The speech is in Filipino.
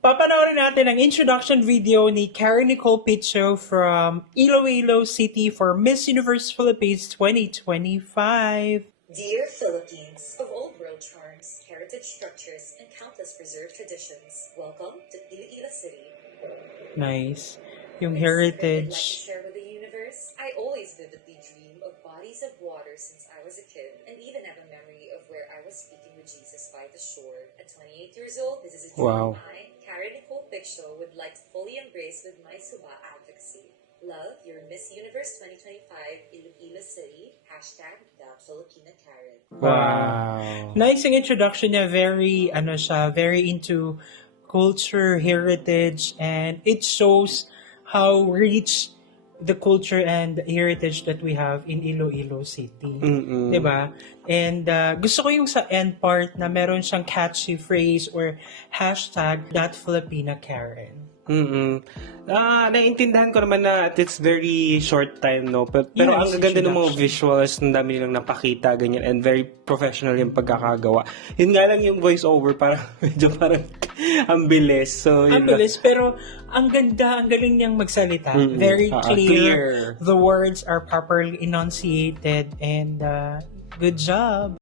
Papanoorin natin ang introduction video ni Karen Nicole Picho from Iloilo City for Miss Universe Philippines 2025. Dear Philippines, of old world charms, heritage structures, and countless preserved traditions, welcome to Iloilo City. Nice. Yung I'd like to heritage. share with the universe. I always vividly dream of bodies of water since I was a kid, and even have a memory of where I was speaking with Jesus by the shore. At 28 years old, this is a dream Wow. I, Karen Nicole Picho, would like to fully embrace with my Suba advocacy. Love, your Miss Universe 2025, Iloilo City, hashtag the Filipina Karen. Wow. Nice yung introduction niya. Very, very into culture, heritage, and it shows how rich the culture and heritage that we have in Iloilo City. Diba? And gusto ko yung sa end part na meron siyang catchy phrase or hashtag that Filipina Karen. Naiintindihan ko naman na it's very short time, no? Pero Yes, ang gaganda ng mga introduction. visuals, ang dami nilang napakita, ganyan, and very professional yung pagkakagawa. Yun nga lang yung voice-over, parang medyo parang ang bilis. So, Ang yun bilis, pero ang ganda, ang galing niyang magsalita. Very clear. clear. The words are properly enunciated and good job.